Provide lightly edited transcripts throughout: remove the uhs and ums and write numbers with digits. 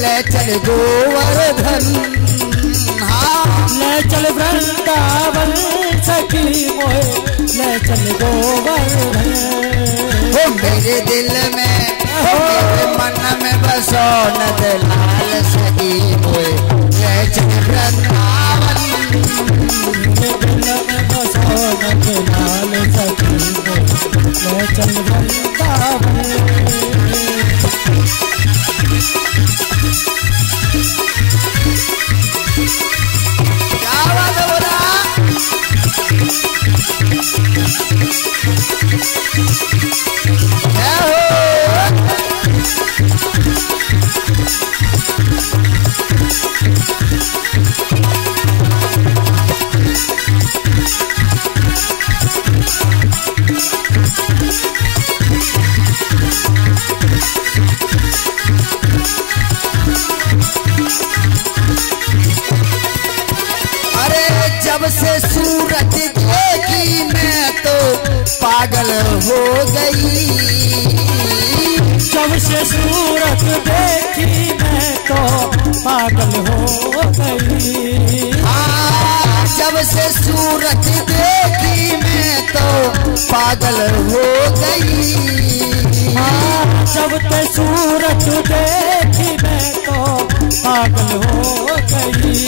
ले चल गोवर्धन, ले चल वृंदावन सखी मोहे, ले चल गोवर्धन। हो मेरे दिल में, हो मेरे मन में बसो नंदलाल सखी मोहे, ले चल वृंदावन। मेरे दिल में बसो नंदलाल सखी मोहे, ले चल वृंदावन। जब से सूरत देखी मैं तो पागल हो गई, जब से सूरत देखी मैं तो पागल हो गई। जब से सूरत देखी मैं तो पागल हो गई। जब से सूरत देखी मैं तो पागल हो गई।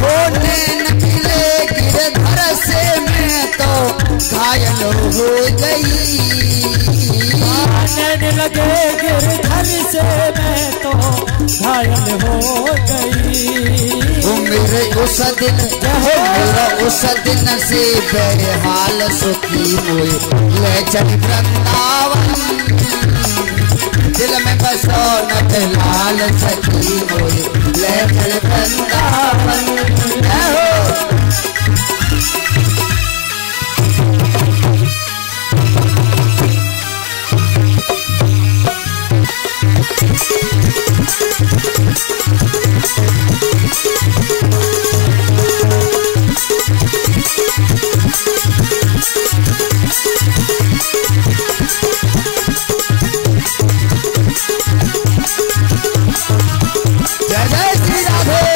हो नैन मिले गिरधर से मैं तो घायल हो गई। नैन लगे गिरधर से मैं तो घायल हो गई। मेरे उस दिन, मेरा उस दिन से बेहाल सुखी हुए, ले चल वृंदावन। दिल में बसो नंदलाल सखी मोहे, ले चल वृंदावन। जय जय श्री राधे।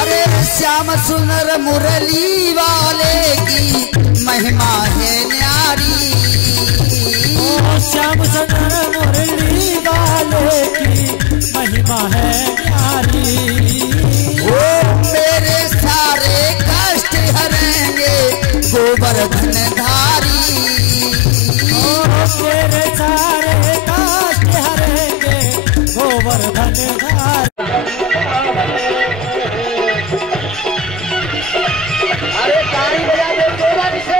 अरे श्याम सुंदर मुरली वाले की महिमा है न्यारी। श्याम सुंदर मुरली वाले की महिमा है न्यारी। वो मेरे सारे कष्ट हरेंगे गोवर्धन धारी। मेरे सारे कष्ट हरेंगे गोवर्धन धारी। अरे ताली बजा दो जोर से।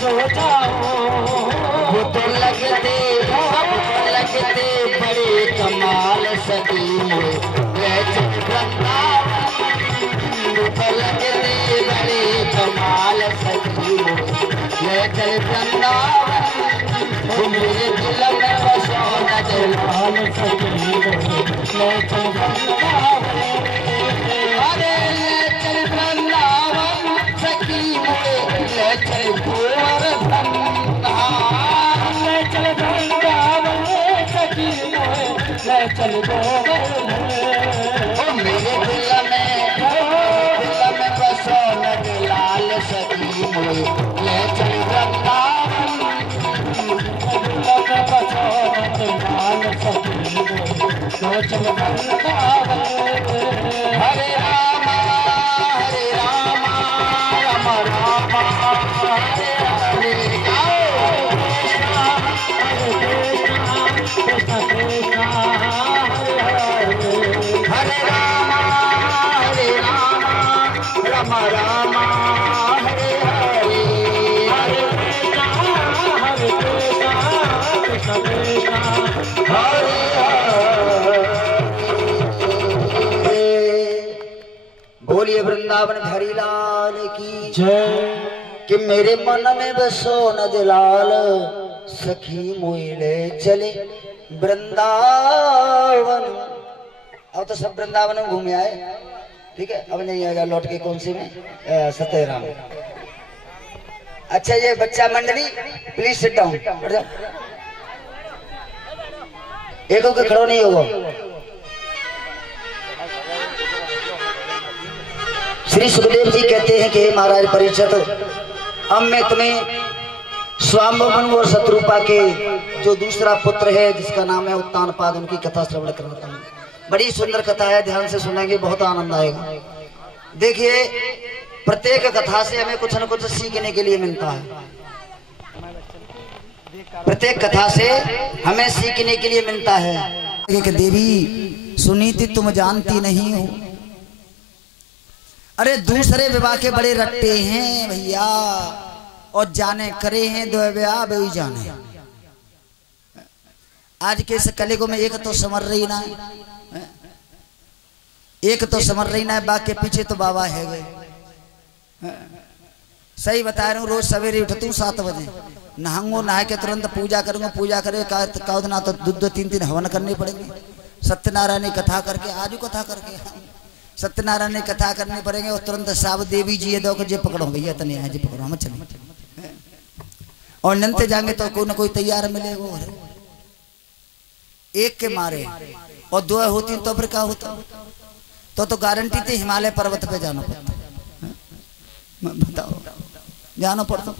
सो जाओ वो तो लगते बड़े कमाल सदी में वृंदावन तो लगते बड़े कमाल सदी में चल वृंदावन मेरे दिल में बसो नंदलाल सदी में। ले चल वृंदावन अरे ले चल वृंदावन सखी मोए ले चल गोवर्धन ले चल वृंदावन सखी मोए ले चल गोवर्धन मेरे दिल में बसो नग लाल सखी मोए ले चल वृंदावन बसो नग लाल सखी मोए ले चल वृंदावन हरे राम राम राम हरे हरे कृष्ण कृष्ण हरे राम राम राम हरे हरे हरे कृष्ण कृष्ण हरे हरे बोलिए वृंदावन बिहारी लाल की जय कि मेरे मन में बसो नंदलाल सखी मोइले चले वृंदावन। अब तो सब वृंदावन में घूमे आए, ठीक है, अब नहीं आएगा लौट के कौन सी में सत्यराम। अच्छा ये बच्चा मंडली प्लीज सिट डाउन, बैठ जाओ, एक होकर खड़ो नहीं होगा। श्री सुखदेव जी कहते हैं कि महाराज परीक्षित अब मैं तुम्हें स्वाम्भवन और शत्रुपा के जो दूसरा पुत्र है जिसका नाम है उत्तानपाद उनकी कथा श्रवण कराता हूँ। बड़ी सुंदर कथा है, ध्यान से सुनेंगे बहुत आनंद आएगा। देखिए प्रत्येक कथा से हमें कुछ न कुछ सीखने के लिए मिलता है, प्रत्येक कथा से हमें सीखने के लिए मिलता है। एक देवी सुनीति तुम जानती नहीं हो, अरे दूसरे विवाह के बड़े रट्टे हैं भैया, और जाने करे हैं दो विवाह वे जाने। आज के इस कलियुग में एक तो समर रही ना, एक तो समर रही ना, बाकी पीछे तो बाबा है गए। सही बता रहा हूँ, रोज सवेरे उठती हूँ 7 बजे, नहाऊंगा, नहा के तुरंत पूजा करूंगा, पूजा करे ना तो 2-3 हवन करने पड़ेंगे। सत्यनारायण की कथा करके आज कथा करके सत्यनारायण की कथा करने पड़ेंगे, और तुरंत साब देवी जी ये दो जे पकड़ो भैया तने आज पकड़ो हम चले, और नंते जाएंगे तो कोई ना कोई तैयार मिलेगा। एक के मारे और 2 होती तो फिर क्या होता, तो गारंटी थी हिमालय पर्वत पे जाना पड़ता, बताओ जाना पड़ता।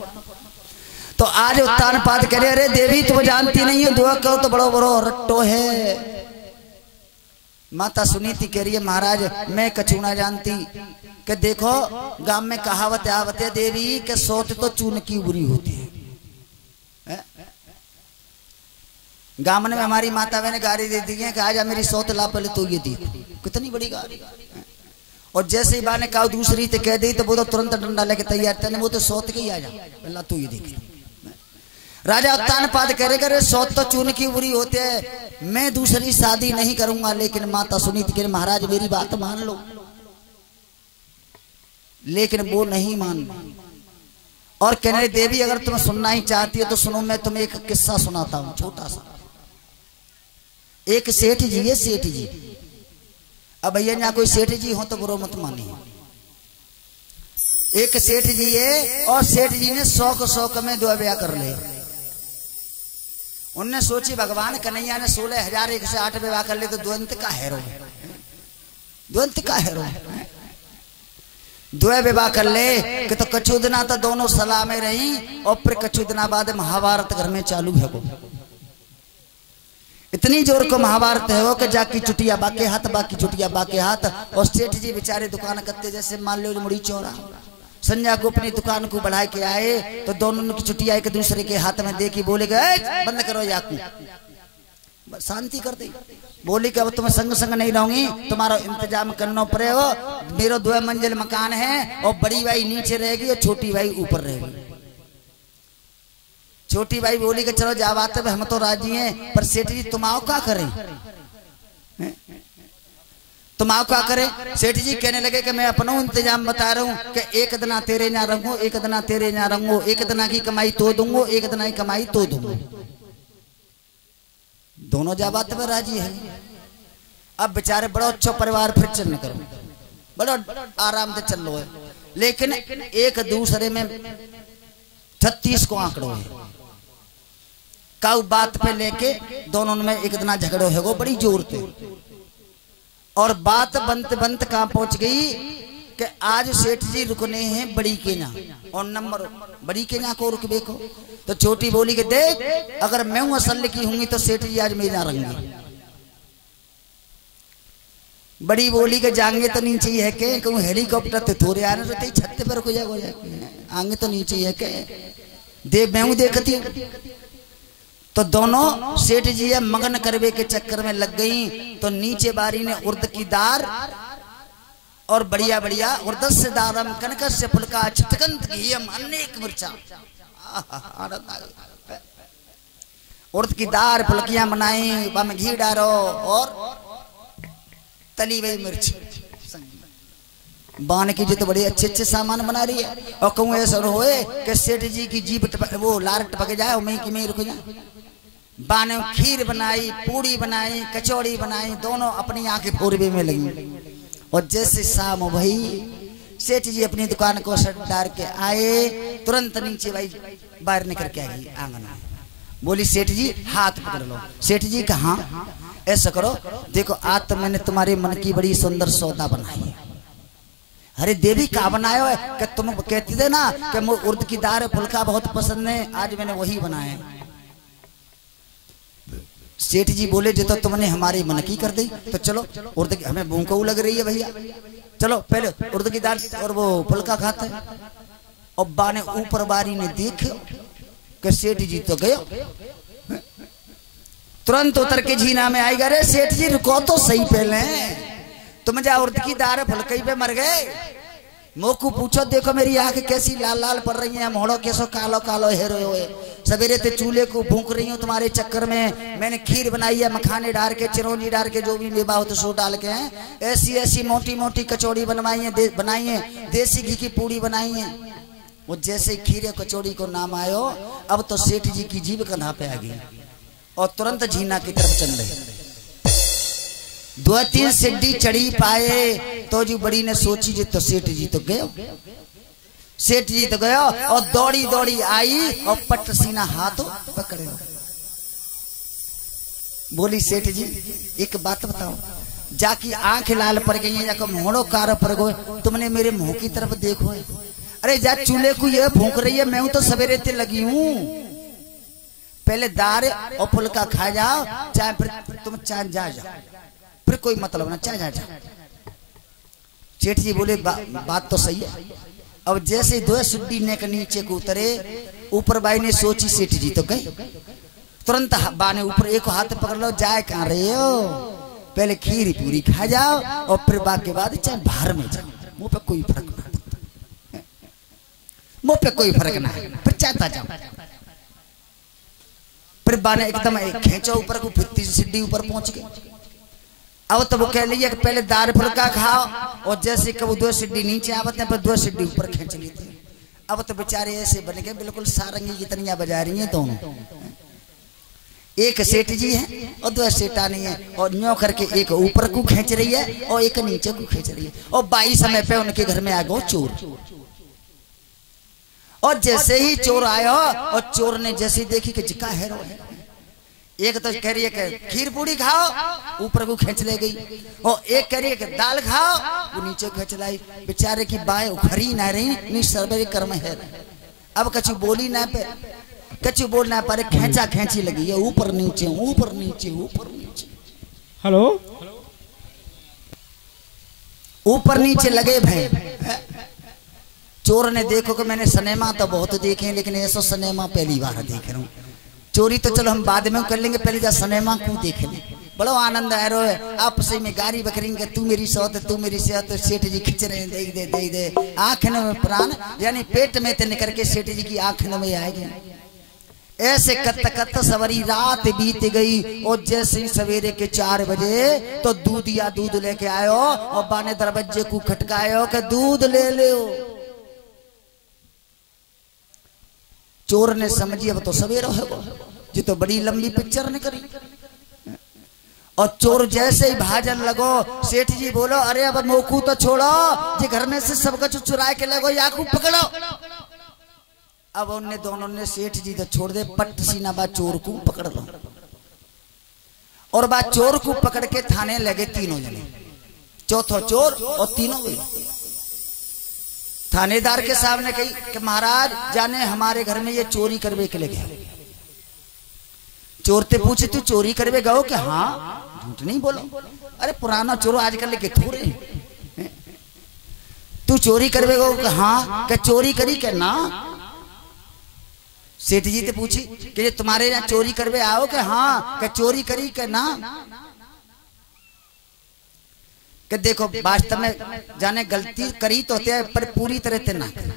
तो आज उत्तानपाद कह रहे, अरे देवी तुम जानती नहीं हो, दुआ कहो तो बड़ो बड़ो रट्टो है। माता सुनीति कह रही है, महाराज मैं कछु ना जानती, कि देखो गांव में कहावत आवत है देवी के सोच तो चून की बुरी होती है। गांव में हमारी माता मैंने गाड़ी दे दी है कि आज मेरी सौत ला पहले तो ये दी, कितनी बड़ी गाड़ी। और जैसे ही बाने कहा दूसरी तो कह दी तो वो तो तुरंत डंडा लेके तैयार थे, वो तो सौत के ही आ जा पहला तू ये देख। राजा उत्तानपाद कह रहे सौत तो चून की बुरी होते है, मैं दूसरी शादी नहीं करूंगा। लेकिन माता सुनीति कह रहे महाराज मेरी बात मान लो, लेकिन वो नहीं मान। और कहने देवी अगर तुम सुनना ही चाहती है तो सुनो, मैं तुम्हें एक किस्सा सुनाता हूं छोटा सा। एक सेठ जी है, सेठ जी, अब भैया यहाँ कोई सेठ जी हो तो बुरो मत मानिए। एक सेठ जी है, और सेठ जी ने 100 में 2 ब्याह कर ले। उनने सोची भगवान कन्हैया ने 16,00108 विवाह कर ले तो द्वंत का हैरो, द्वंत का हैरो 2 विवाह कर ले कि तो कछु दिना तो दोनों सलाह में रही, और फिर कछु दिना बाद महाभारत घर में चालू है वो। इतनी जोर को महाभारत है वो कि जाकी चुटिया बाके हाथ, बाकी चुटिया बाके हाथ। और सेठ जी बेचारे दुकान करते, जैसे मान लो मुड़ी चौरा, संजय को अपनी दुकान को बढ़ा के आए तो दोनों की चुटिया एक दूसरे के हाथ में देखी, बोले गए बंद करो जाकू, शांति कर दी। बोली कि अब तुम्हें संग संग नहीं रहूंगी, तुम्हारा इंतजाम करना पड़ेगा। मेरा 2 मंजिल मकान है, और बड़ी भाई नीचे रहेगी और छोटी भाई ऊपर रहेगी। छोटी भाई बोली कि चलो जा बात है, हम तो राजी हैं, पर सेठ जी तुम आओ क्या करें, तुम आओ क्या करें। सेठ जी कहने लगे कि मैं अपना इंतजाम बता रहा हूँ कि एक दिना तेरे ना रहूं, एक दिना तेरे ना रहूं, एक दिना की कमाई तो दूंगा, एक दिना की कमाई तो दूंगा। दोनों जा बात पर राजी है। अब बेचारे बड़ा अच्छा परिवार फिर चलने करो, बड़ा आराम से चल लो है, लेकिन एक दूसरे में 36 को आंकड़ो है। काउ बात पे लेके दोनों में एक दिन झगड़ो है वो बड़ी जोर थे, और बात बनते बनते कहाँ पहुंच गई कि आज सेठ जी रुकने हैं बड़ी केना, और नंबर बड़ी केना को रुकबे को। तो छोटी बोली के देख अगर मैं हूं असल की होंगी तो सेठ जी आज मेरी ना रहेंगे। बड़ी बोली के जाएंगे तो नीचे ही है के कहूँ हेलीकॉप्टर तो थोड़े आने रहते छत्ते पर को जाए आगे तो नीचे ही है के दे मैं हूं देखती। तो दोनों सेठ जी मगन करवे के चक्कर में लग गई। तो नीचे बारी ने उर्द की दार और बढ़िया बढ़िया उर्द से दारम कनक से फुलका चितकंत घीयम अनेक मिर्चा उर्द की दार फुलकियां बनाई, में घी डालो और तली हुई मिर्च बान की जी तो बड़े अच्छे अच्छे सामान बना रही है। और कहूँ ऐसा होए कि सेठ जी की जीप वो लार टपक जाए और मैं कि मैं रुक जाए। बाने खीर बनाई, पूड़ी बनाई, कचौड़ी बनाई, दोनों अपनी आंखें फोरवे में लगी। और जैसे शाम भाई सेठ जी अपनी दुकान को शट डाल के आए, तुरंत नीचे भाई बाहर निकल के आई आंगन में। बोली सेठ जी हाथ पकड़ लो। सेठ जी कहा ऐसा करो देखो आज तो मैंने तुम्हारे मन की बड़ी सुंदर सौदा बनाई है। अरे देवी का बनाया है कि तुम कहती थे ना कि मुझे उर्द की दाल फुल्का बहुत पसंद है, आज मैंने वही बनाया है। सेठ जी बोले जो तो तुमने हमारी मन की कर दी तो चलो उर्द की हमें भूख लग रही है भैया, चलो पहले उर्द की दाल और वो फुल्का खाते हैं। और बाने ऊपर बारी ने देखो कि सेठ जी तो गयो, तुरंत उतर के झीना में आएगा। रे सेठ जी रुको तो सही पहले, तुम जा उर्द की दाल फुल्के पे मर गए। मोकू पूछो देखो मेरी आंख कैसी लाल लाल पड़ रही है, मोड़ो कैसो कालो कालो हेरो है। सवेरे ते चूल्हे को भूख रही हूँ तुम्हारे चक्कर में। मैंने खीर बनाई है मखाने डाल के, चिरौंजी डाल के, जो भी मेवा हो तो सो डाल के हैं। ऐसी ऐसी मोटी मोटी कचौड़ी बनवाई है, बनाई है, देसी घी की पूड़ी बनाई है। वो जैसे खीरे कचौड़ी को नाम आयो अब तो सेठ जी की जीभ कंधा पे आ गई और तुरंत झीना की तरफ चल रहे। 2-3 सीढ़ी चढ़ी पाए तो जी बड़ी ने सोची जी तो सेठ जी तो गयो, सेठ जी तो गयो और दौड़ी दौड़ी आई और पट सीना हाथों पकड़े। बोली सेठ जी एक बात बताओ, जाकी आंख लाल पड़ गई है, जाकर मोड़ो कार पर गए, तुमने मेरे मुंह की तरफ देखो है। अरे जा चूल्हे को ये भूख रही है, मैं हूं तो सवेरे ते लगी हूं। पहले दार और फुल्का खा जाओ, चाहे फिर तुम चाहे जा जाओ, फिर कोई मतलब ना, चाहे जा जाओ। सेठ जी बोले बात तो सही है। अब जैसे 2 सुड्डी ने के नीचे को उतरे, ऊपर बाई ने सोची सेठ जी तो गए, तुरंत बाने ऊपर एक हाथ पकड़ लो, जाए कहाँ रहे हो, पहले खीर पूरी खा जाओ और फिर बात के बाद चाहे बाहर में जाओ, मुंह पे कोई फर्क ना, मुंह पे कोई फर्क ना है, फिर चाहता जाओ। फिर बाने एकदम खींचो ऊपर को, फिर 3 सीढ़ी ऊपर पहुंच गए। अब तो वो कह लिया कि पहले दाल फुल्का खाओ, और जैसे कब 2 सीढ़ी नीचे आवते हैं फिर 2 सीढ़ी ऊपर खींच लेते हैं। अब तो बेचारे ऐसे बन गए बिल्कुल सारंगी की तनिया बजा रही हैं दोनों। एक सेठ जी है और 2 सेठा नहीं है, और न्यों करके एक ऊपर को खींच रही है और एक नीचे को खींच रही है। और 22 समय पे उनके घर में आ गो चोर। और जैसे ही चोर आया और चोर ने जैसे देखी कि जिका हेरो है, एक तो कह रही है कि खीर पूड़ी खाओ, ऊपर को खींच ले गई, और एक कह रही है कि दाल खाओ, वो नीचे खींच लाई। बेचारे की बाएं उखड़ी ना रही, नहीं सरबरे कर्म है। अब कछु बोली ना पे, कछु बोल ना पारे, खेचा खेची लगी है, ऊपर नीचे ऊपर नीचे ऊपर नीचे। हेलो ऊपर नीचे लगे भाई। चोर ने देखो कि मैंने सिनेमा तो बहुत देखे लेकिन ऐसा सिनेमा पहली बार देख रहा हूँ। चोरी तो चलो हम बाद में कर लेंगे, पहले जा सिनेमा क्यों देख ले। बड़ा आनंद आ रहा है, आपस में गाड़ी बकरेंगे, तू मेरी सौत तू मेरी सेहत। सेठ जी खिंच रहे हैं, देख दे देख दे, आंख में प्राण यानी पेट में ते निकल के सेठ जी की आंख में आएगी। ऐसे कत कत सवरी रात बीत गई, और जैसे ही सवेरे के 4 बजे तो दूधिया दूध लेके आयो और बाने दरवाजे को खटकायो कि दूध ले लो। चोर ने समझी अब तो सवेरा है, जी तो बड़ी लंबी पिक्चर ने करी। और चोर जैसे ही भाजन लगो, सेठ जी बोलो अरे अब मोकू तो छोड़ो, जे घर में से सब कुछ चुरा के लगो, याकू पकड़ो। अब उनने दोनों ने सेठ जी तो छोड़ दे, पट सीना बा चोर को पकड़ लो। और बा चोर को पकड़ के थाने लगे तीनों जने, चौथो चोर और तीनों गए। थानेदार के सामने कही कि महाराज जाने हमारे घर में ये चोरी करवे के लिए गया। चोर ते पूछे तू चोरी करवे गयो कि हाँ, झूठ नहीं बोलो, अरे पुराना चोर आजकल के थोड़े, तू चोरी करवे गयो कि हाँ, क्या चोरी करी के ना। सेठ जी ते पूछी कि ये तुम्हारे यहाँ चोरी करवे आओ कि हाँ, क्या चोरी करी के ना। कि देखो वास्तव में जाने गलती करी तो होते है पर पूरी तरह से ना करी।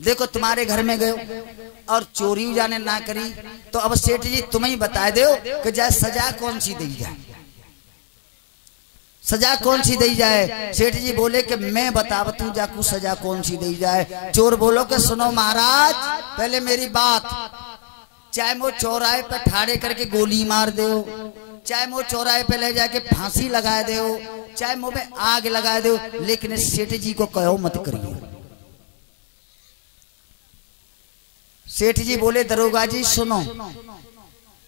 देखो तुम्हारे घर में गए और चोरी जाने ना करी, तो अब सेठ जी तुम्हें ही बता दो कि जाए सजा कौन सी दी जाए, सजा कौन सी दी जाए। सेठ जी बोले कि मैं बताव तू जाकू सजा कौन सी दी जाए। चोर बोलो कि सुनो महाराज पहले मेरी बात, चाहे वो चौराहे पे ठाड़े करके गोली मार दो, चाहे वो चौराहे पे ले जाके फांसी लगा दो, चाहे मुंह में आग लगा दो, लेकिन सेठ जी को कहो मत करिए। सेठ जी बोले दरोगा जी सुनो,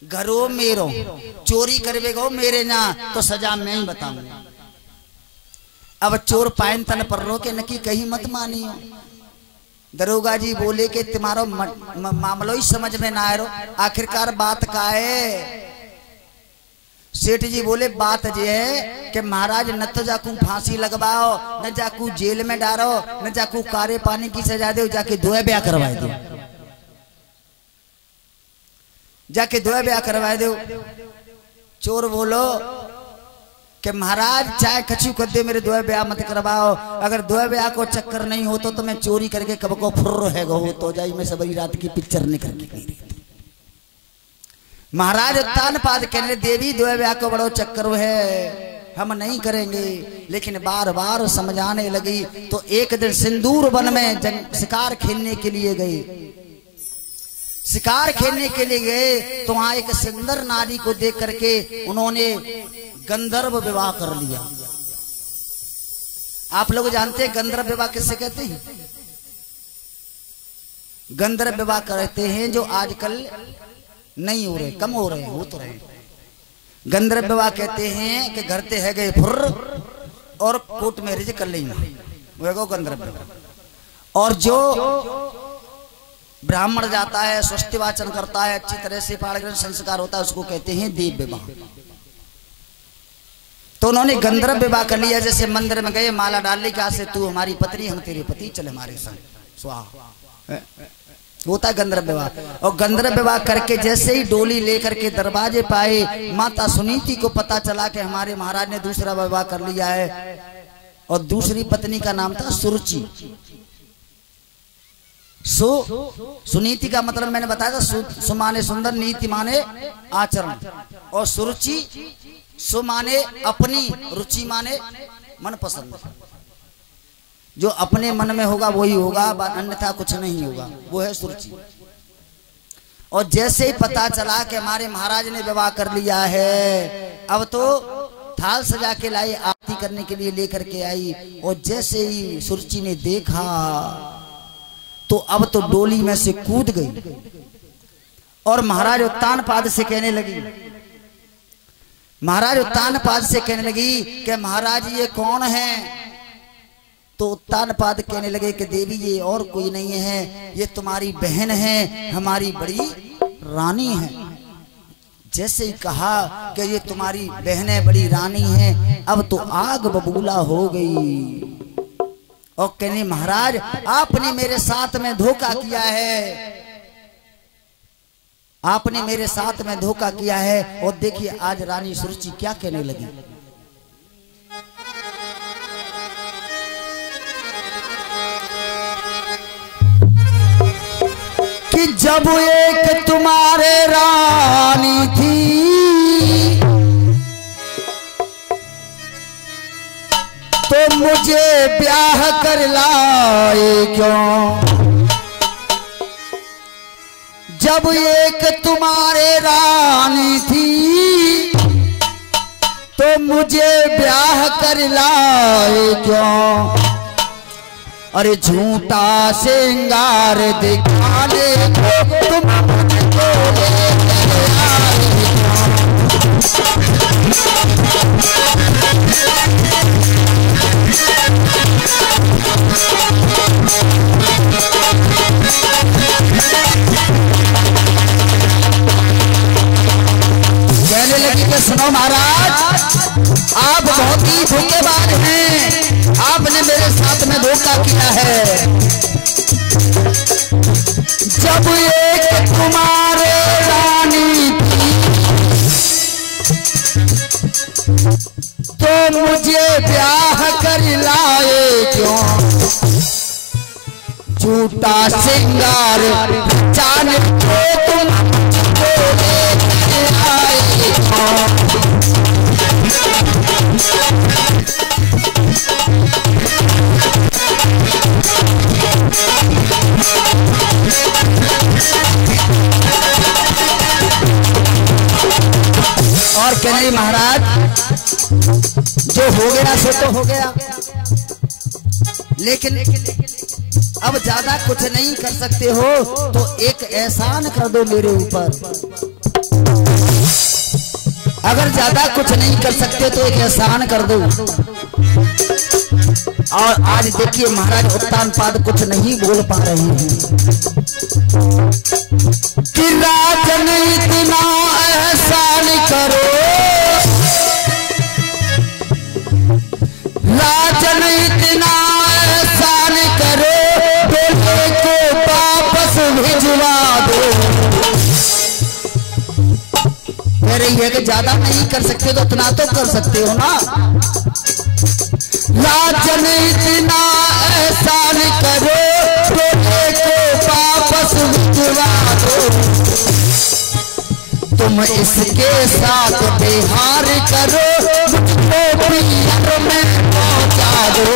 घरों मेरो चोरी करवे गो मेरे ना तो सजा मैं ही बताऊंगा। अब चोर पायन तन पर रो के नकी कहीं मत मानियो। दरोगा जी बोले कि तुम्हारो मामलो ही समझ में ना आ रहा, आखिरकार बात का है। सेठ जी बोले बात ये है कि महाराज न तो जाकू फांसी लगवाओ, न जाकू जेल में डालो, न जाकू कारे पानी की सजा दो, जाके दुआ ब्याह करवा दो, जाके दुआ ब्याह करवा दो। चोर बोलो कि महाराज चाहे कछु कर दे मेरे दुआ ब्याह मत करवाओ, अगर दुआ ब्याह को चक्कर नहीं हो तो मैं चोरी करके कब को फुर्र है गो तो जाई मैं सबरी रात की पिक्चर निकल के। महाराज उत्तान पाद कहने देवी दुआ ब्याह को बड़ो चक्कर है, हम नहीं करेंगे। लेकिन बार बार समझाने लगी तो एक दिन सिंदूर वन में शिकार खेलने के लिए गई। शिकार खेलने के लिए गए तो वहां एक सुंदर नारी को देख करके उन्होंने गंधर्व विवाह कर लिया। आप लोग जानते हैं गंधर्व विवाह किससे कहते हैं? गंधर्व विवाह कहते हैं जो आजकल नहीं हो रहे, कम हो रहे हैं, हो तो रहे। गंधर्व विवाह कहते हैं कि घर ते है गए फुर्र और कोर्ट मैरिज कर लेना, वो गंधर्व विवाह। और जो ब्राह्मण जाता है, स्वस्ति वाचन करता है, अच्छी तरह से पाठग्रहण संस्कार होता है, उसको कहते हैं देव विवाह। तो उन्होंने गंधर्व विवाह कर लिया। जैसे मंदिर में गए, माला डाल ली, कहा से तू हमारी पत्नी, हम तेरे पति, चल हमारे संग, स्वाहा, होता है गंधर्व विवाह। और गंधर्व विवाह करके जैसे ही डोली लेकर के दरवाजे पे आए, माता सुनीति को पता चला कि हमारे महाराज ने दूसरा विवाह कर लिया है। और दूसरी पत्नी का नाम था सुरुचि। सुनीति का मतलब मैंने बताया था, सु माने सुंदर, नीति माने आचरण, और सुरुचि सु माने अपनी, रुचि माने मन पसंद। जो अपने मन में होगा वही होगा, अन्यथा कुछ नहीं होगा, वो है सुरुचि। और जैसे ही पता चला कि हमारे महाराज ने विवाह कर लिया है, अब तो थाल सजा के लाई, आरती करने के लिए लेकर के आई। और जैसे ही सुरुचि ने देखा तो अब तो डोली में से कूद गई और महाराज उत्तान पाद से कहने लगी, महाराज उत्तान पाद से कहने लगी कि महाराज ये कौन है? तो उत्तान पाद कहने लगे कि देवी ये और कोई नहीं है, ये तुम्हारी बहन है, हमारी बड़ी रानी है। जैसे ही कहा कि ये तुम्हारी बहन है, बड़ी रानी है, अब तो आग बबूला हो गई। और कहने महाराज आपने मेरे साथ में धोखा किया है, आपने मेरे साथ में धोखा किया है। और देखिए आज रानी सुरुचि क्या कहने लगी। कि जब एक तुम्हारे रानी थी, तो मुझे ब्याह कर लाए क्यों? जब एक तुम्हारे रानी थी, तो मुझे ब्याह कर लाए क्यों, अरे झूठा श्रृंगार दिखाने को तुम मुझको लेकर आए कहने लगी कि सुनो महाराज, आप बहुत ही धोखेबाज हैं, आपने मेरे साथ में धोखा किया है। जब एक तुम्हारे रानी थी तो मुझे ब्याह कर लाए क्यों, झूठा श्रृंगार जाने को तुम मुझको लेकर आए क्यों। और कहने महाराज, जो हो गया सो तो हो गया, लेकिन अब ज्यादा कुछ नहीं कर सकते हो तो एक एहसान कर दो मेरे ऊपर। अगर ज्यादा कुछ नहीं कर सकते तो एक एहसान कर दो। और आज देखिए महाराज उत्तानपाद कुछ नहीं बोल पा रहे हैं कि राजन इतना एहसान करो, राजन इतना एहसान करो, बेटे को वापस भिजवा दो। कह रही है कि ज्यादा नहीं कर सकते तो इतना तो कर सकते हो ना। राजन इतना एहसान करो, बेटे को वापस भिजवा दो। तुम इसके साथ बिहार करो, मुझको पियर में पहुंचा दो।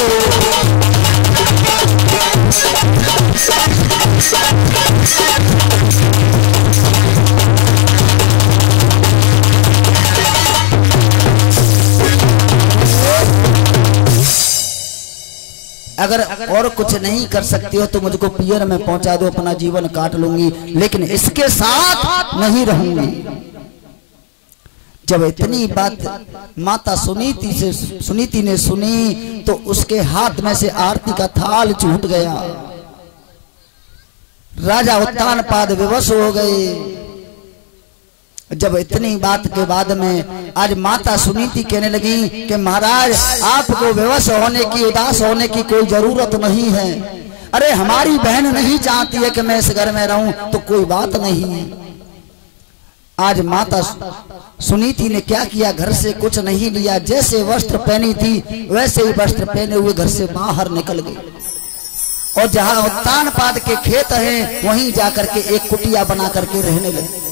अगर और कुछ नहीं कर सकती हो तो मुझको पियर में पहुंचा दो, अपना जीवन काट लूंगी, लेकिन इसके साथ नहीं रहूंगी। जब इतनी बात माता सुनीति ने सुनी तो उसके हाथ में से आरती का थाल छूट गया। राजा उत्तानपाद विवश हो गए। जब इतनी बात के बाद में आज माता सुनीति कहने लगी कि महाराज आपको विवश होने की, उदास होने की कोई जरूरत नहीं है। अरे हमारी बहन नहीं चाहती है कि मैं इस घर में रहूं तो कोई बात नहीं। आज माता सुनीति ने क्या किया, घर से कुछ नहीं लिया, जैसे वस्त्र पहनी थी वैसे ही वस्त्र पहने हुए घर से बाहर निकल गई और जहां उत्तानपाद के खेत हैं वहीं जाकर के एक कुटिया बना करके रहने लगी।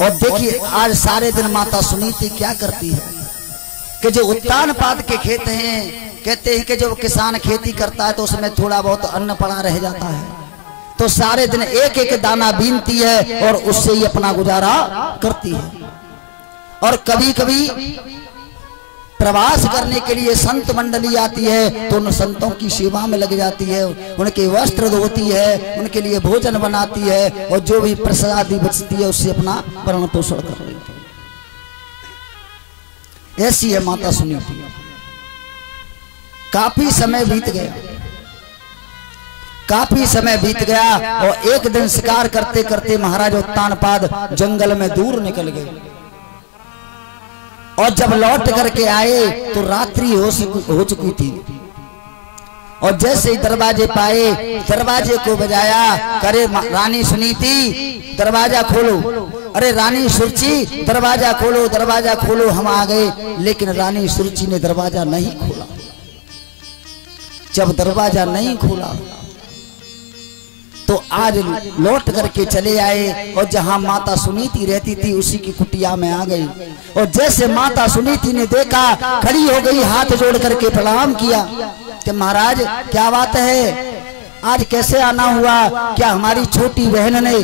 और देखिए आज सारे दिन माता सुनीति क्या करती है कि जो उत्तानपाद के खेत हैं, कहते हैं कि जो किसान खेती करता है तो उसमें थोड़ा बहुत अन्न पड़ा रह जाता है, तो सारे दिन एक एक दाना बीनती है और उससे ही अपना गुजारा करती है। और कभी कभी प्रवास करने के लिए संत मंडली आती है तो उन संतों की सेवा में लग जाती है, उनके वस्त्र धोती है, उनके लिए भोजन बनाती है और जो भी प्रसादी बचती है उससे अपना भरण पोषण कर रही है। ऐसी है माता सुनीति। काफी समय बीत गया, काफी समय बीत गया और एक दिन शिकार करते करते महाराज उत्तानपाद जंगल में दूर निकल गए और जब लौट करके आए तो रात्रि हो चुकी थी। और जैसे ही दरवाजे पाए, दरवाजे को बजाया, करे रानी सुनीति दरवाजा खोलो, अरे रानी सुरची दरवाजा खोलो, दरवाजा खोलो, हम आ गए। लेकिन रानी सुरची ने दरवाजा नहीं खोला। जब दरवाजा नहीं खोला तो आज लौट करके चले आए और जहां माता सुनीति रहती थी उसी की कुटिया में आ गई। और जैसे माता सुनीति ने देखा, खड़ी हो गई, हाथ जोड़ करके प्रणाम किया कि महाराज क्या बात है, आज कैसे आना हुआ, क्या हमारी छोटी बहन ने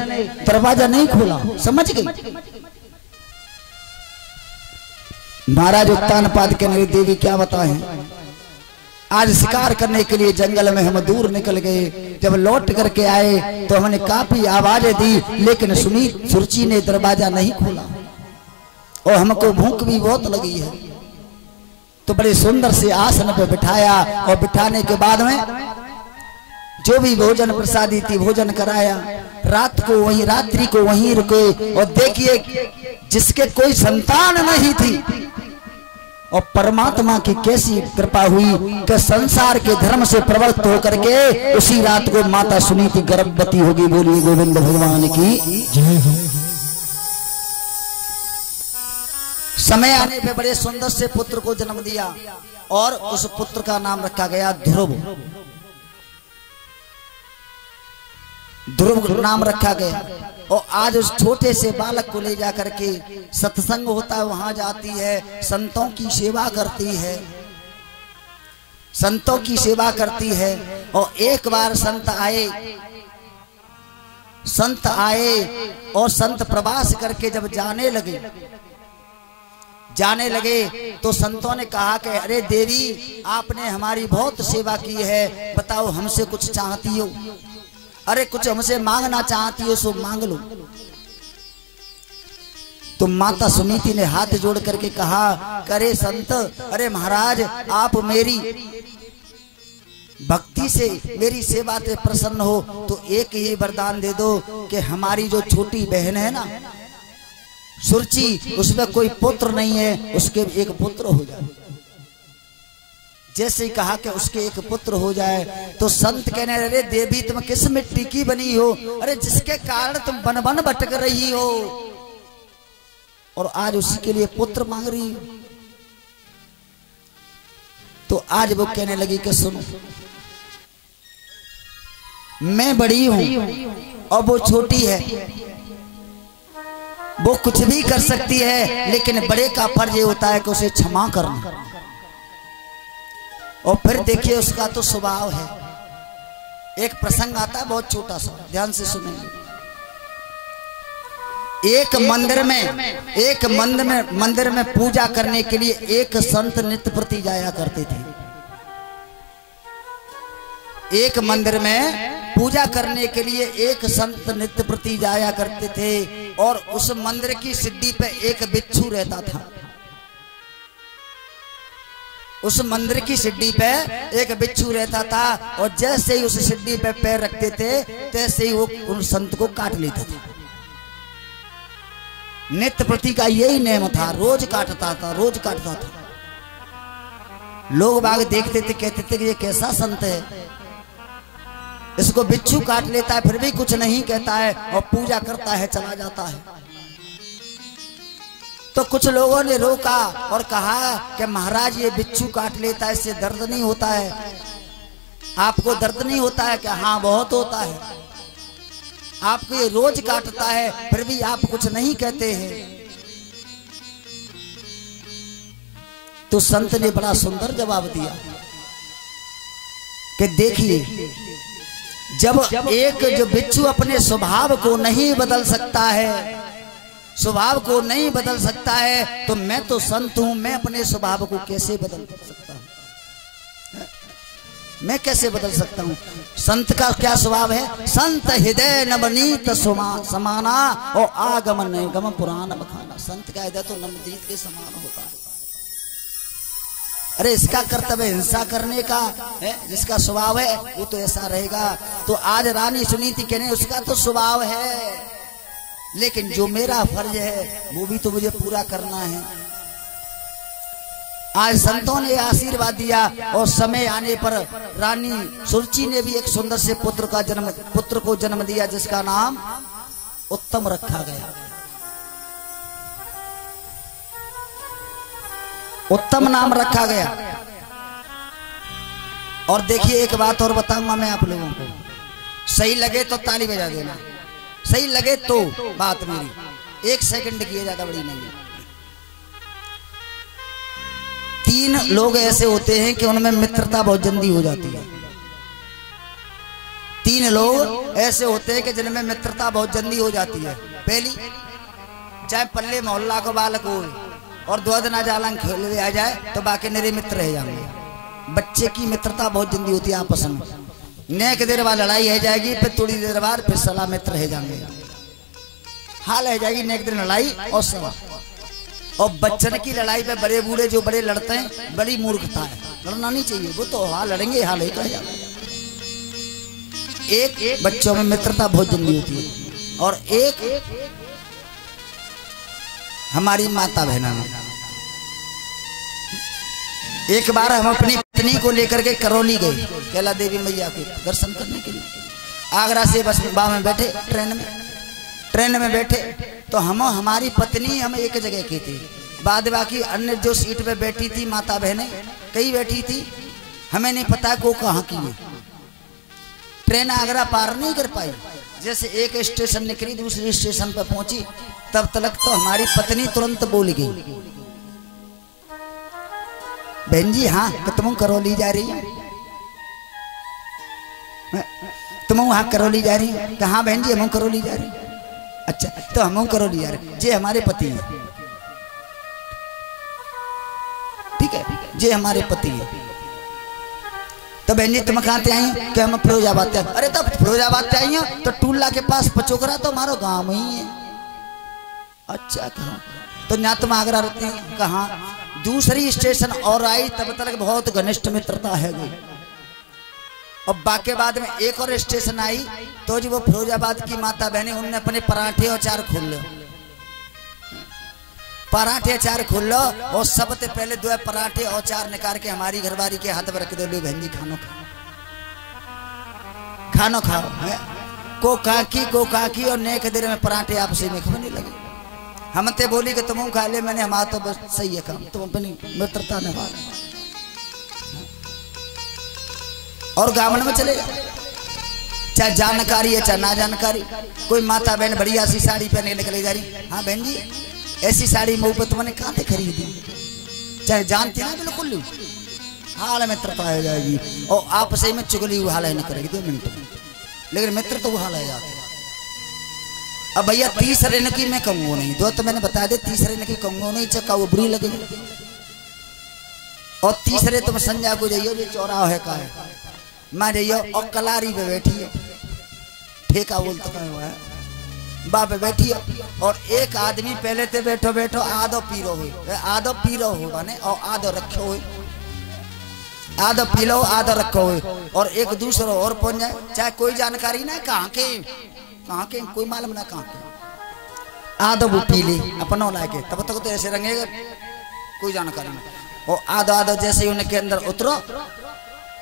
दरवाजा नहीं खोला? समझ गई। महाराज उत्तानपाद के नरी देवी क्या बताएं, आज शिकार करने के लिए जंगल में हम दूर निकल गए। जब लौट करके आए तो हमने काफी आवाजें दी, लेकिन सुरुचि ने दरवाजा नहीं खोला और हमको भूख भी बहुत लगी है। तो बड़े सुंदर से आसन पे बिठाया और बिठाने के बाद में जो भी भोजन प्रसादी थी भोजन कराया। रात को वहीं रात्रि को वहीं रुके और देखिए जिसके कोई संतान नहीं थी और परमात्मा की कैसी कृपा हुई कि संसार के धर्म से प्रवृत्त होकर के उसी रात को माता सुनीति गर्भवती होगी। बोलिए गोविंद भगवान की जय हो। समय आने पे बड़े सुंदर से पुत्र को जन्म दिया और उस पुत्र का नाम रखा गया ध्रुव। ध्रुव नाम रखा गया। और आज उस छोटे से बालक को ले जाकर के सत्संग होता है, वहां जाती है, संतों की सेवा करती है, संतों की सेवा करती है। और एक बार संत आए और संत प्रवास करके जब जाने लगे तो संतों ने कहा कि अरे देवी, आपने हमारी बहुत सेवा की है, बताओ हमसे कुछ चाहती हो? अरे कुछ हमसे मांगना चाहती हो सो मांग लो। तो माता सुनीति ने हाथ जोड़ करके कहा, करे संत, अरे महाराज आप मेरी भक्ति से मेरी सेवा से प्रसन्न हो तो एक ही वरदान दे दो कि हमारी जो छोटी बहन है ना सुरुचि, उसमें कोई पुत्र नहीं है, उसके एक पुत्र हो जाए। जैसे ही कहा कि उसके एक पुत्र हो जाए तो संत कहने, अरे देवी तुम किस मिट्टी की बनी हो? अरे जिसके कारण तुम बन बन भटक रही हो और आज उसी के लिए पुत्र मांग रही हो। तो आज वो कहने लगी कि सुनो, मैं बड़ी हूं और वो छोटी है, वो कुछ भी कर सकती है, लेकिन बड़े का फर्ज ये होता है कि उसे क्षमा करना। और फिर देखिए उसका तो स्वभाव है। एक प्रसंग आता है बहुत छोटा सा, ध्यान से सुनेंगे। एक मंदिर में पूजा करने के लिए एक संत नित्य प्रति जाया करते थे। एक मंदिर में पूजा करने के लिए एक संत नित्य प्रति जाया करते थे और उस मंदिर की सीढ़ी पे एक बिच्छू रहता था। उस मंदिर की सीढ़ी पे एक बिच्छू रहता था और जैसे ही उस सीढ़ी पे पैर रखते थे तैसे ही वो उन संत को काट लेता था। नित्य प्रति का यही नियम था, रोज काटता था। लोग बाग देखते थे, कहते थे कि ये कैसा संत है, इसको बिच्छू काट लेता है फिर भी कुछ नहीं कहता है और पूजा करता है, चला जाता है। तो कुछ लोगों ने रोका और कहा कि महाराज ये बिच्छू काट लेता है, इससे दर्द नहीं होता है? आपको दर्द नहीं होता है? कि हाँ बहुत होता है। आपको ये रोज काटता है फिर भी आप कुछ नहीं कहते हैं। तो संत ने बड़ा सुंदर जवाब दिया कि देखिए, जब एक जो बिच्छू अपने स्वभाव को नहीं बदल सकता है, स्वभाव को नहीं बदल सकता है, तो मैं तो संत हूं, मैं अपने स्वभाव को कैसे बदल सकता हूं? मैं कैसे बदल सकता हूं? संत का क्या स्वभाव है? संत हृदय नवनीत समाना और आगमन गम पुराण बखाना। संत का हृदय तो नवनीत के समान होता है। अरे इसका कर्तव्य हिंसा करने का है, जिसका स्वभाव है वो तो ऐसा रहेगा। तो आज रानी सुनीति कहने उसका तो स्वभाव है, लेकिन जो मेरा फर्ज है वो भी तो मुझे पूरा करना है। आज संतों ने आशीर्वाद दिया और समय आने पर रानी सुरुचि ने भी एक सुंदर से पुत्र को जन्म दिया, जिसका नाम उत्तम रखा गया। उत्तम नाम रखा गया। और देखिए एक बात और बताऊंगा मैं आप लोगों को, सही लगे तो ताली बजा देना, सही लगे तो बात मेरी 1 सेकंड की है, ज्यादा बड़ी नहीं है। 3 लोग ऐसे होते हैं कि उनमें मित्रता बहुत जल्दी हो जाती है। 3 लोग ऐसे होते हैं कि जिनमें मित्रता बहुत जल्दी हो जाती है। पहली, चाहे पल्ले मोहल्ला का बालक हो और 2 दिन जालंग खेलवे आ जाए तो बाकी मेरे मित्र रह जाएंगे। बच्चे की मित्रता बहुत जल्दी होती है आपस में। नेक देर बाद लड़ाई हो जाएगी, फिर थोड़ी देर बाद फिर सलाह मित्र रह जाएंगे। हाल रह जाएगी नेक दिन लड़ाई और सलाह। और बच्चन की लड़ाई पे बड़े बूढ़े जो बड़े लड़ते हैं बड़ी मूर्खता है, लड़ना नहीं चाहिए। वो तो हाँ लड़ेंगे, हाल ही कहा जाएगा। एक बच्चों में मित्रता बहुत जल्दी होती है। और एक हमारी माता बहना में एक बार हम अपनी पत्नी को लेकर के करौली गए कैला देवी मैया के दर्शन करने के लिए। आगरा से बस में बैठे, ट्रेन में बैठे तो हम हमारी पत्नी हम एक जगह की थी। बाद बाकी अन्य जो सीट पे बैठी थी माता बहनें कई बैठी थी, हमें नहीं पता को कहाँ की है। ट्रेन आगरा पार नहीं कर पाई। जैसे एक स्टेशन निकली दूसरी स्टेशन पर पहुंची तब तक तो हमारी पत्नी तुरंत बोल गई, बहन जी हाँ तो तुम करौली जा रही हो, तुम वहां करौली जा रही हो? कहाँ बहन जी हम करौली जा रही। अच्छा तो हम करौली जा रहे, जे हमारे पति है, ठीक है, जे हमारे पति है। तो बहन जी तुम कहाँ से आई? कि हम फिरोजाबाद से। अरे तब फिरोजाबाद से आई हो तो टूला के पास पचोकरा तो हमारा गांव ही है। अच्छा कहाँ? तो ना तुम आगरा रहते हैं? कहाँ? दूसरी स्टेशन और आई तब तक बहुत घनिष्ठ मित्रता है गई। और बाके बाद में एक और स्टेशन आई तो जो वो फिरोजाबाद की माता बहने उनने अपने पराठे और अचार खोल लो, पराठे अचार खोल लो और सबसे पहले 2 पराठे और अचार निकाल के हमारी घरवाली के हाथ में रख दो, लो बहन जी खानो खाओ, खानो खाओ है? को काकी और नेक देर में पराठे आपसे में खाने लगे। हम ते बोली कि तुम खा ले, मैंने हमारा तो बस सही है काम, तुम अपनी मित्रता निभा। और गावन में चले जाओ, चाहे जानकारी है चाहे ना जानकारी। कोई माता बहन बढ़िया सी साड़ी पहने निकले जा रही, हाँ बहन जी ऐसी साड़ी मुँह पे तुमने कहाँ से खरीदी? चाहे जानती ना बिल्कुल हाल मित्रता हो जाएगी। और आपस में चुगली वो हाल नहीं करेगी 2 मिनट में, लेकिन मित्र तो वो हाल है जाते। अब भैया तीसरे न की मैं कहूँगा नहीं, 2 तो मैंने बता दे, तीसरे न की कहूँगा नहीं, चक्का वो बुरी लगेगी। और तीसरे तुम संजा को जाइयो भी चौराहे का है, मैं जाइयो और कलारी पे बैठी है, ठेका बोलता है बाप पे बैठी है। और एक आदमी पहले ते बैठो आधो पीरो हो बने और आधो रखो हो, आधो पी लो आधो रखो हो। और एक दूसरा और पहुंच जाए, चाहे कोई जानकारी ना कहाँ के कोई मालूम ना कहाँ के, आधो वो पी ले अपनों लाके, तब तक तो ऐसे रंगेगा कोई जानकारी नहीं। और आधो जैसे ही उनके अंदर उतरो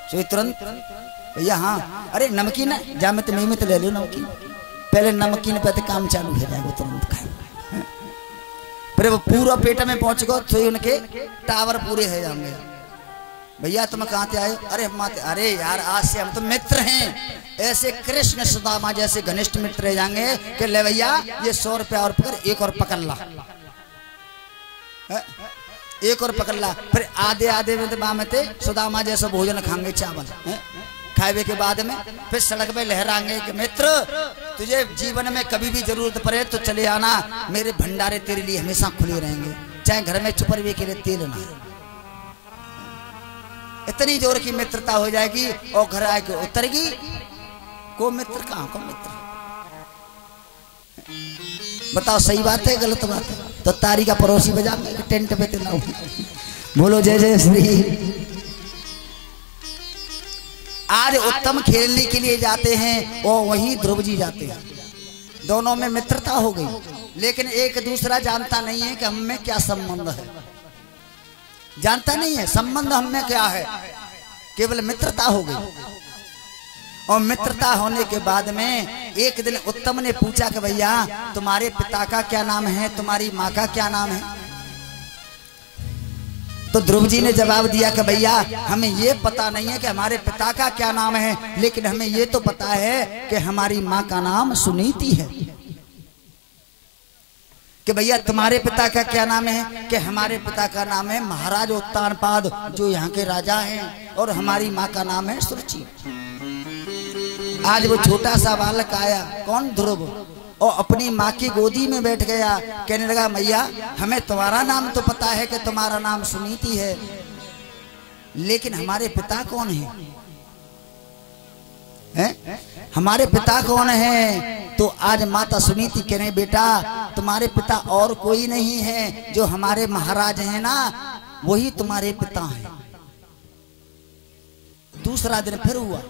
तो तुरंत भैया हाँ अरे नमकीन है जा मैं तो ले लो नमकीन, पहले नमकीन पे काम चालू हो जाएगा तुरंत खाए। फिर वो पूरा पेट में पहुंच गो तो उनके टावर पूरे हो जाएंगे। भैया तुम कहाँ से आए? अरे हम अरे यार आज से हम तो मित्र हैं। ऐसे कृष्ण सुदामा जैसे घनिष्ठ मित्र रह जाएंगे कि ले भैया ये 100 रुपया और पकड़, एक और पकड़ ला, एक और पकड़ ला। फिर आधे में बामते सुदामा जैसा भोजन खाएंगे, चावल खाए के बाद में फिर सड़क पे लहराएंगे कि मित्र तुझे जीवन में कभी भी जरूरत पड़े तो चले आना, मेरे भंडारे तेरे लिए हमेशा खुले रहेंगे, चाहे घर में छुपरवे के लिए तेल ना। इतनी जोर की मित्रता हो जाएगी और घर आके उतरेगी। को मित्र कहाँ को मित्र? बताओ सही बात है गलत बात है? तो तारी का पड़ोसी बजा टेंट पे तेना बोलो जय जय श्री। आज उत्तम खेलने के लिए जाते हैं और वहीं ध्रुव जी जाते हैं, दोनों में मित्रता हो गई, लेकिन एक दूसरा जानता नहीं है कि हम में क्या संबंध है, जानता नहीं है संबंध हम में क्या है, केवल मित्रता हो गई। और मित्रता होने के बाद में एक दिन उत्तम ने पूछा कि भैया तुम्हारे पिता का क्या नाम है, तुम्हारी माँ का क्या नाम है? तो ध्रुव जी ने जवाब दिया कि भैया हमें ये पता नहीं है कि हमारे पिता का क्या नाम है, लेकिन हमें ये तो पता है कि हमारी माँ का नाम सुनीति है। कि भैया तुम्हारे पिता का क्या नाम है? कि हमारे पिता का नाम है महाराज उत्तानपाद जो यहाँ के राजा हैं, और हमारी माँ का नाम है सुरुचि। आज वो छोटा सा बालक आया, कौन? ध्रुव, और अपनी माँ की गोदी में बैठ गया। कहने लगा मैया हमें तुम्हारा नाम तो पता है कि तुम्हारा नाम सुनीति है, लेकिन हमारे पिता कौन है? हमारे पिता कौन है? तो आज माता सुनीति कहने बेटा तुम्हारे पिता और कोई नहीं है, जो हमारे महाराज हैं ना वही तुम्हारे पिता हैं। दूसरा दिन फिर हुआ,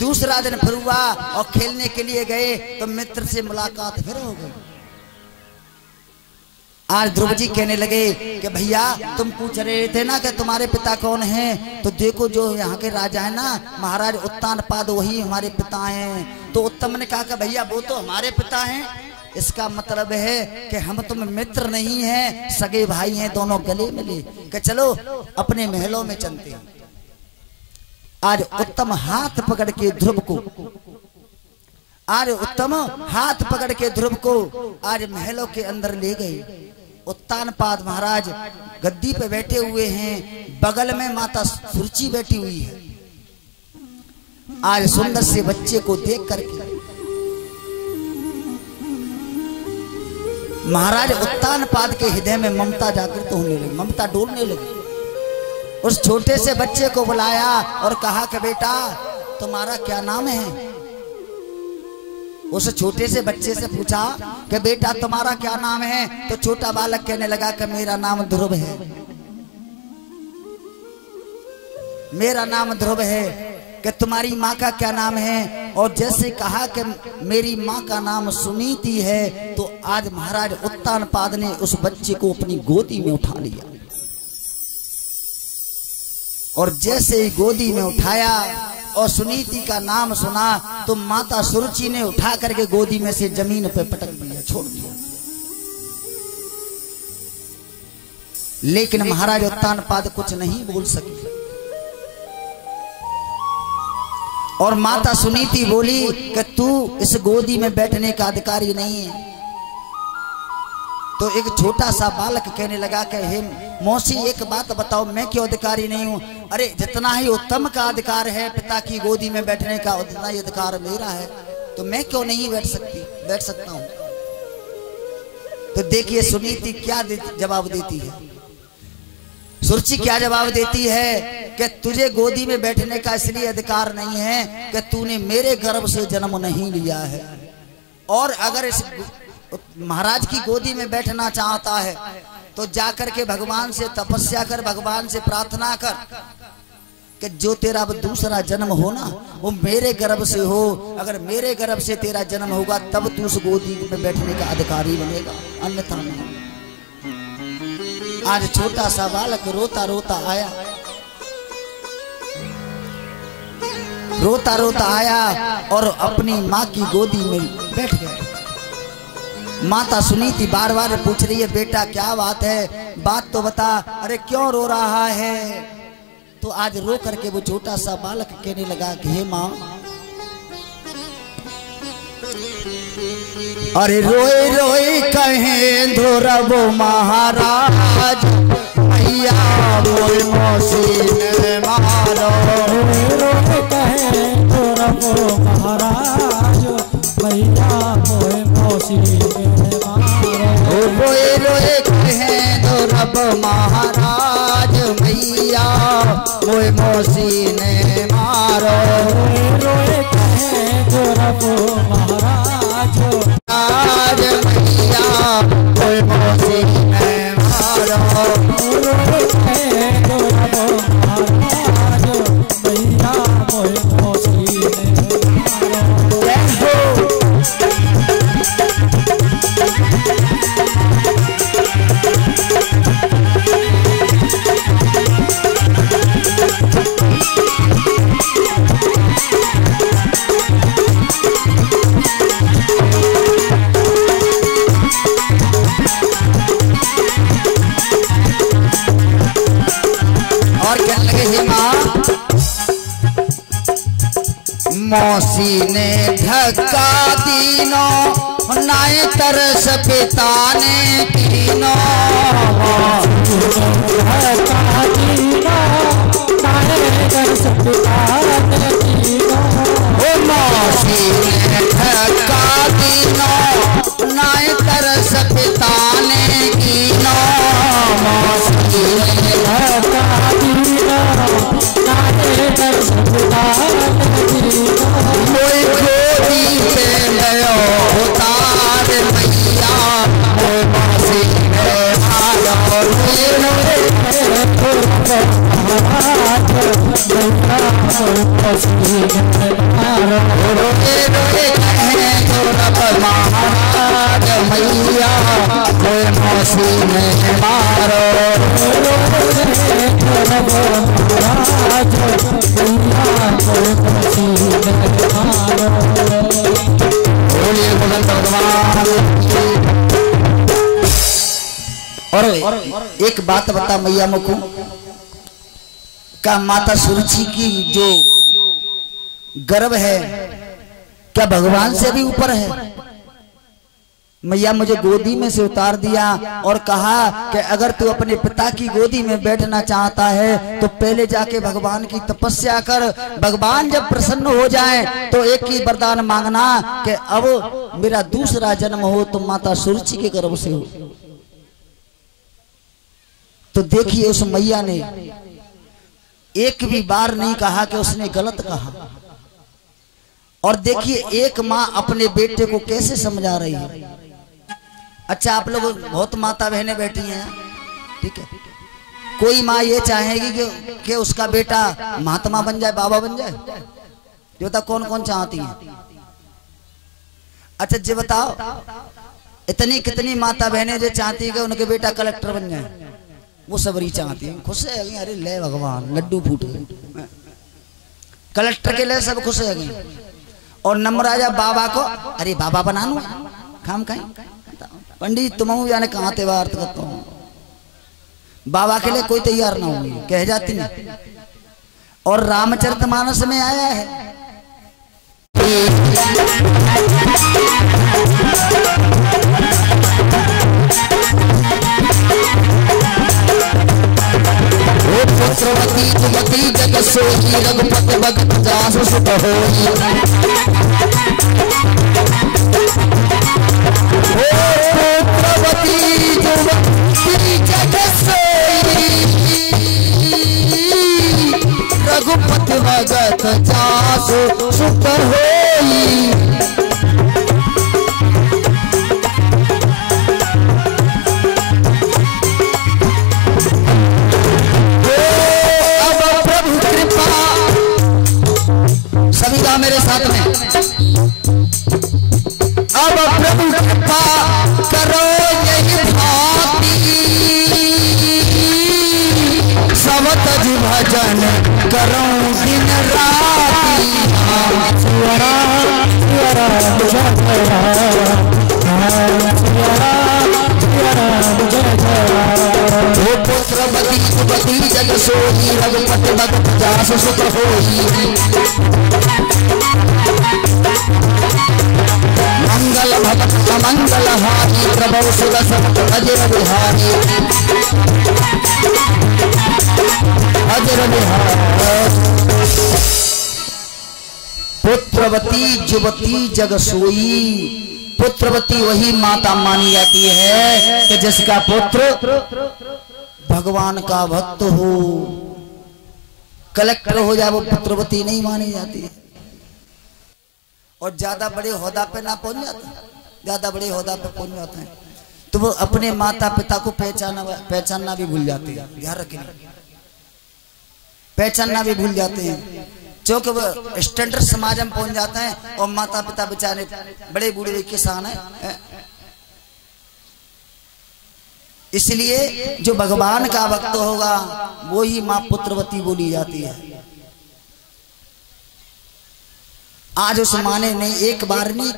दूसरा दिन फिर हुआ और खेलने के लिए गए तो मित्र से मुलाकात फिर हो गई। आज ध्रुव जी कहने लगे कि भैया तुम पूछ रहे थे ना कि तुम्हारे पिता कौन हैं, तो देखो जो यहाँ के राजा है ना महाराज उत्तानपाद वही हमारे पिता हैं। तो उत्तम ने कहा कि भैया वो तो हमारे पिता हैं, इसका मतलब है कि हम तुम मित्र नहीं हैं, सगे भाई हैं, दोनों गले मिले कि चलो अपने महलों में चलते हैं। आज उत्तम हाथ पकड़ के ध्रुव को, आज उत्तम हाथ पकड़ के ध्रुव को आज महलों के अंदर ले गए। उत्तानपाद महाराज गद्दी पे बैठे हुए हैं, बगल में माता सुरुचि बैठी हुई है। आज सुंदर से बच्चे को देख करके महाराज उत्तानपाद के हृदय में ममता जागृत होने लगी, ममता डोलने लगी। उस छोटे से बच्चे को बुलाया और कहा कि बेटा तुम्हारा क्या नाम है? उस छोटे से बच्चे से पूछा कि बेटा तुम्हारा क्या नाम है? तो छोटा बालक कहने लगा कि मेरा नाम ध्रुव है, मेरा नाम ध्रुव है। कि तुम्हारी माँ का क्या नाम है? और जैसे कहा कि मेरी माँ का नाम सुनीति है, तो आज महाराज उत्तानपाद ने उस बच्चे को अपनी गोदी में उठा लिया। और जैसे ही गोदी में उठाया और सुनीति का नाम सुना तो माता सुरुचि ने उठा करके गोदी में से जमीन पे पटक दिया, छोड़ दिया। लेकिन महाराज उत्तानपाद कुछ नहीं बोल सके। और माता सुनीति बोली कि तू इस गोदी में बैठने का अधिकारी नहीं है। तो एक छोटा सा बालक कहने लगा कि हे मौसी एक बात बताओ, मैं क्यों अधिकारी नहीं हूँ? अरे जितना ही उत्तम का अधिकार है पिता की गोदी में बैठने का, उतना ही अधिकार मेरा है, तो मैं क्यों नहीं बैठ सकता हूँ? तो देखिए सुनीति क्या जवाब देती है, सुरुचि क्या जवाब देती है कि तुझे गोदी में बैठने का इसलिए अधिकार नहीं है कि तूने मेरे गर्भ से जन्म नहीं लिया है। और अगर इस महाराज की गोदी में बैठना चाहता है तो जाकर के भगवान से तपस्या कर, भगवान से प्रार्थना कर कि जो तेरा दूसरा जन्म हो ना वो मेरे गर्भ से हो। अगर मेरे गर्भ से तेरा जन्म होगा तब तू उस गोदी में बैठने का अधिकारी बनेगा, अन्यथा नहीं। आज छोटा सा बालक रोता रोता आया, रोता रोता आया और अपनी माँ की गोदी में बैठ गया। माता सुनीति बार बार पूछ रही है बेटा क्या बात है, बात तो बता, अरे क्यों रो रहा है? तो आज रो करके वो छोटा सा बालक कहने लगा कि हे माँ, अरे रोए रोए कहें ध्रुव महाराज, मैया मोर मौसी ने मारो। रोए कहें ध्रुव महाराज, मैया मोर मौसी ने मारो। रोए रोए कहें ध्रुव महाराज, मैया मोर मौसी ने मारो। रोए कहें ध्रुव महाराज, आज मैया मोर मौसी ने मारो। रोए कहें ध्रुव महाराज, मैया मोर मौसी ने मारो। जय हो। मौसी ने धक्का दीनो, नाय तरस पिता ने तीनो। धक्का दीनो, नाय तरस पिता ने तीनो। मौसी ने धक्का दीनो, मैया मौसी में मारो और एक बात बता मैया मुकु का माता सुरुचि की जो गर्व है क्या भगवान से भी ऊपर है? मैया मुझे गोदी में से उतार दिया और कहा कि अगर तू अपने पिता की गोदी में बैठना चाहता है तो पहले जाके भगवान की तपस्या कर। भगवान जब प्रसन्न हो जाए तो एक ही वरदान मांगना कि अब मेरा दूसरा जन्म हो तो माता सुरुचि के गर्भ से हो। तो देखिए उस मैया ने एक भी बार नहीं कहा कि उसने गलत कहा। और देखिए एक माँ अपने बेटे को कैसे समझा रही है। अच्छा आप लोग बहुत माता बहनें बैठी हैं, ठीक है, कोई माँ ये चाहेगी कि उसका बेटा महात्मा बन जाए, बाबा बन जाए? ये बताओ कौन कौन चाहती है? अच्छा जी बताओ, इतनी कितनी माता बहनें जो चाहती है कि उनके बेटा कलेक्टर बन जाए? वो सबरी चाहती है, खुश है। अरे ले भगवान लड्डू फूट गए, कलेक्टर के लिए सब खुश है। और नंबर आ जा बाबा को, अरे बाबा बना लू खाम खाई पंडित तुम जाने कहाँ त्योहार करता हूँ। बाबा के लिए कोई तैयार ना होगी, कह जाती नहीं। और रामचरितमानस में आया है पुत्रवती जुवती जग सोई रघुपति भगत जासु सुत होई। पुत्रवती जुवती जग सोई रघुपति भगत जासु सुत होई। मेरे साथ में अब प्रभु कृपा करो यही भांति सब तज भजन करो दिन राति। पुत्रवती सुपति जग सोई रघुपति भगत जासु सुत होई। मंगल भगत मंगल हारी प्रभु सुदर्शन अजर बिहारी अजर बिहारी। पुत्रवती जुवती जग सोई। पुत्रवती वही माता मानी जाती है कि जिसका पुत्र भगवान का भक्त हो। कलेक्टर हो जाए वो पुत्रवती नहीं मानी जाती है। और ज्यादा बड़े होदा पे ना पहुंच जाते, ज्यादा बड़े होदा पे पहुंच जाते हैं तो वो अपने माता पिता को पहचानना भी भूल जाते हैं। ध्यान रखें, पहचानना भी भूल जाते हैं क्योंकि वो स्टैंडर्ड समाज में पहुंच जाते हैं और माता पिता बेचारे बड़े बूढ़े किसान हैं। इसलिए जो भगवान का भक्त होगा वो ही माँ पुत्रवती बोली जाती है। आज उस माने ने एक बार नहीं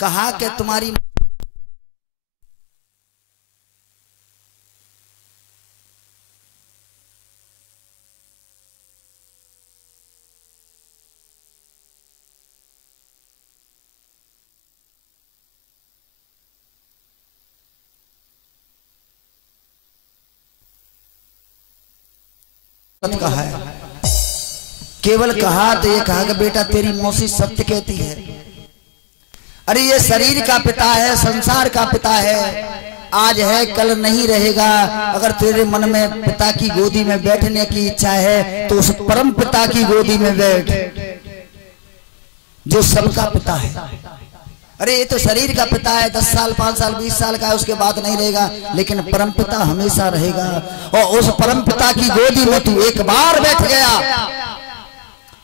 कहा कि तुम्हारी कहा है, केवल कहा तो ये कहा कि बेटा तेरी मौसी सत्य कहती है। अरे ये शरीर का पिता है, संसार का पिता है, आज है कल नहीं रहेगा। अगर तेरे मन में पिता की गोदी में बैठने की इच्छा है तो उस परम पिता की गोदी में बैठ जो सबका पिता है। अरे ये तो शरीर का पिता है, 10 साल 5 साल 20 साल का है, उसके बाद नहीं रहेगा, लेकिन परम पिता हमेशा रहेगा। और उस परम पिता की गोदी में तू एक बार बैठ गया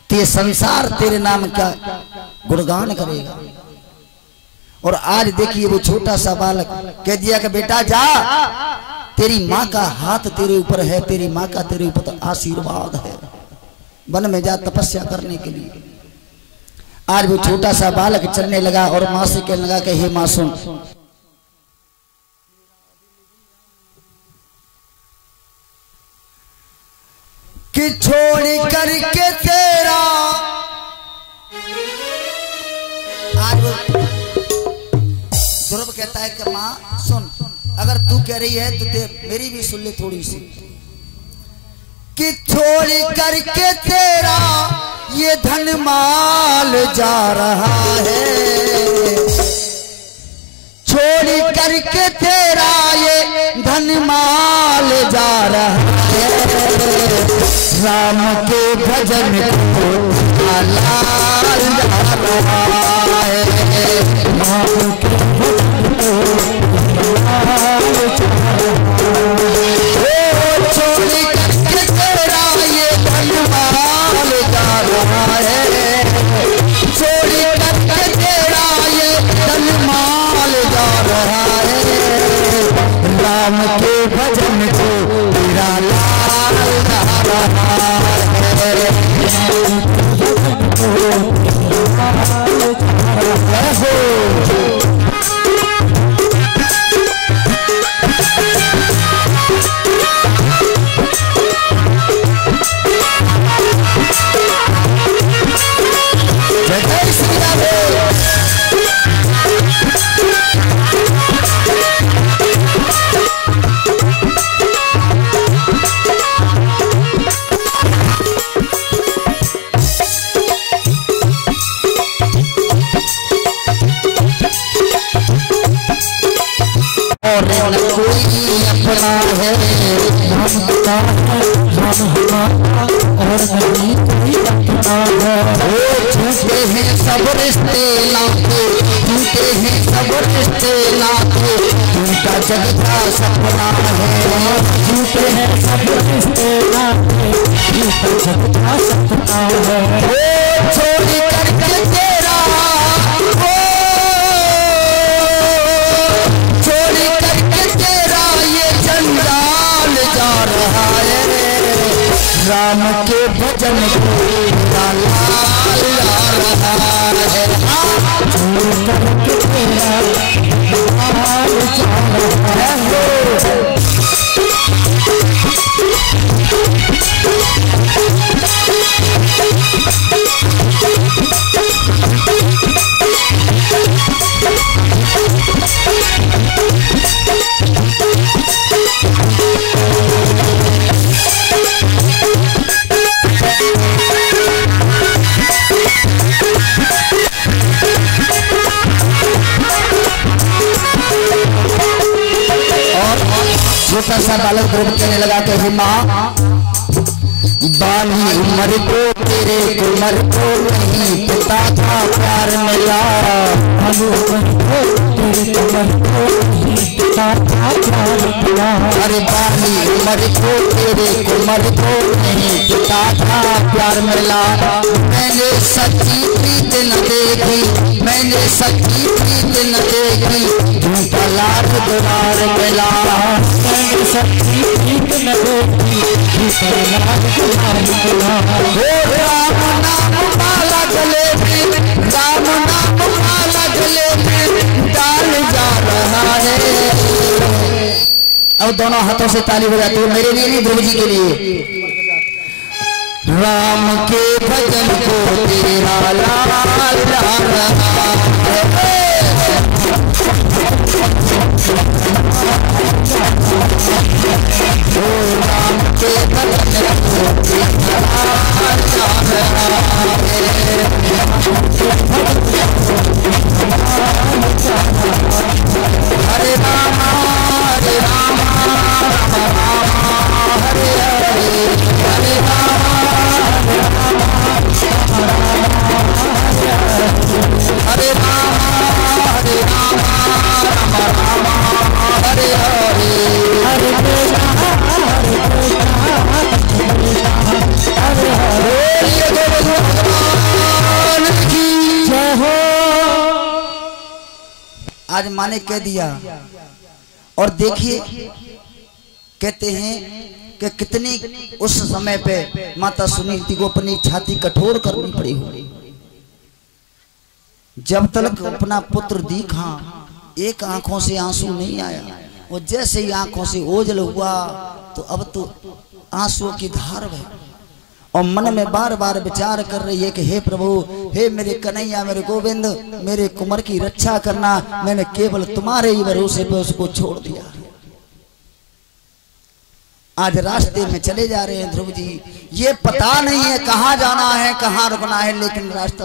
तो ये संसार तेरे नाम का गुणगान करेगा। और आज देखिए वो छोटा सा बालक कह दिया कि बेटा जा, तेरी माँ का हाथ तेरे ऊपर है, तेरी माँ का तेरे ऊपर तो आशीर्वाद है, वन में जा तपस्या करने के लिए। आज वो छोटा सा बालक चलने लगा और माँ से कहने लगा कि हे माँ सुन, कि छोड़ करके तेरा, आज वो ध्रुव कहता है कि माँ सुन, अगर तू कह रही है तो मेरी भी सुन ले थोड़ी सी, कि छोड़ करके तेरा ये धन माल जा रहा है, छोड़ करके तेरा ये धन माल जा रहा है, राम के भजन को लाल जा रहा है, राम के भजन को लाल जा रहा है, छोड़ करके तेरा ये धन माल जा रहा है, छोड़ करके तेरा ये धन माल जा रहा है, राम के भजन को तेरा लाल जा रहा है, जय श्री राम। और न कोई अपना है, हम का है, हम हमारा और नहीं कोई अपना है, झूठे हैं सब रिश्ते नाते, झूठे हैं सब रिश्ते नाते, झूठा जग का सपना है, झूठे हैं सब रिश्ते नाते, झूठा जग का सपना है, छोड़ करके तेरा, छोड़ करके तेरा ये जंजाल जा रहा है, राम के भजन को लाल जा रहा है, छोड़ करके तेरा लाल जा रहा है, छोटा सा बालक ध्रुव कहने लगा कि हे माँ, बाली उम्र को तेरे उम्र को नहीं पिता का प्यार मिला, तेरे उम्र को नहीं पिता का प्यार मिला, अरे बाली उम्र को तेरे उम्र को नहीं पिता का प्यार मिला, मैंने सच्ची प्रीत न देखी, मैंने सच्ची प्रीत न देखी, झूठा लाड दुलार मिला, मैंने सच्ची प्रीत न देखी, झूठा लाड दुलार मिला, राम नाम माला गले में, राम नाम माला गले में डाल जा रहा है। अब दोनों हाथों से ताली हो जाती है, मेरे लिए नहीं, ध्रुव जी के लिए। राम के भजन को तेरा लाल जा रहा है, ओ राम के भजन को तेरा लाल जा रहा है, हरे राम हरे राम राम राम हरे हरे, हरे राम हरे राम आज माँ ने कह दिया। और देखिए कहते हैं कि कितनी उस समय पे माता सुनीति को अपनी छाती कठोर करनी पड़ी होगी। जब तक अपना पुत्र दिखा एक आंखों से आंसू नहीं आया, और जैसे ही आंखों से ओझल हुआ तो अब तो आंसुओं की धार बह, और मन में बार बार विचार कर रही है कि हे प्रभु, हे मेरे कन्हैया, मेरे गोविंद, मेरे कुंवर की रक्षा करना, मैंने केवल तुम्हारे ही भरोसे पे उसको छोड़ दिया। आज रास्ते में चले जा रहे हैं ध्रुव जी, ये पता नहीं है कहाँ जाना है कहाँ रुकना है, लेकिन रास्ता